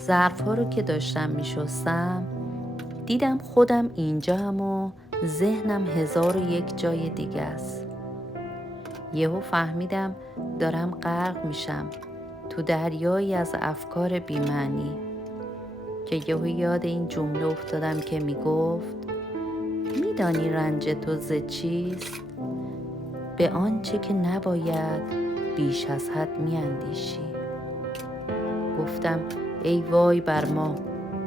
ظرف‌ها رو که داشتم می‌شستم دیدم خودم اینجام و ذهنم 1001 جای دیگه است. یهو فهمیدم دارم غرق میشم تو دریایی از افکار بی‌معنی که یهو یاد این جمله افتادم که میگفت میدانی رنج تو ز چیست؟ به آنچه که نباید بیش از حد میاندیشی. گفتم ای وای بر ما،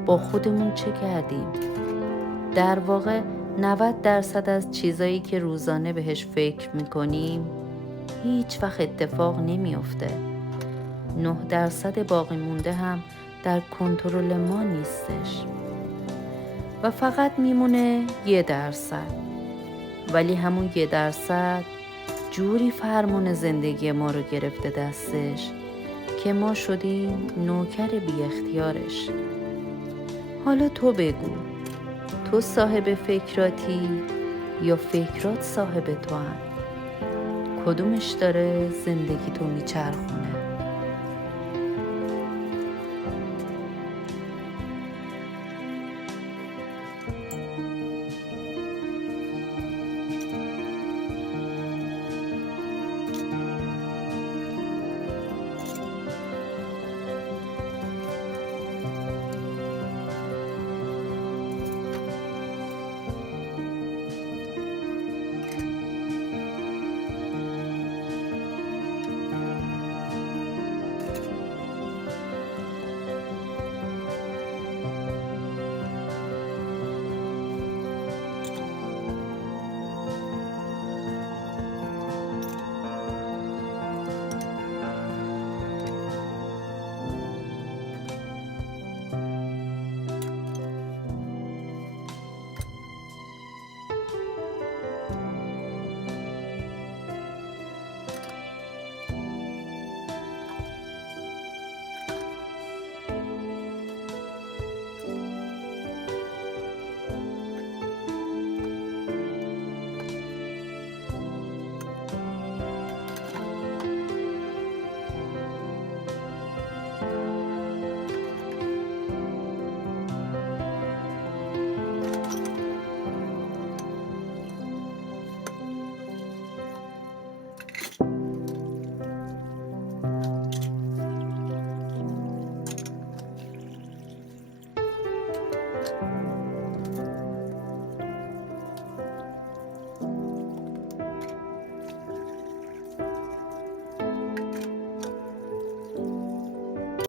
با خودمون چه کردیم؟ در واقع 90% از چیزایی که روزانه بهش فکر میکنیم هیچ وقت اتفاق نمیافته. 9% باقی مونده هم در کنترل ما نیستش و فقط میمونه 1%. ولی همون 1% جوری فرمان زندگی ما رو گرفته دستش که ما شدیم نوکر بی اختیارش. حالا تو بگو، تو صاحب فکراتی یا فکرات صاحب تو هم؟ کدومش داره زندگی تو میچرخونه؟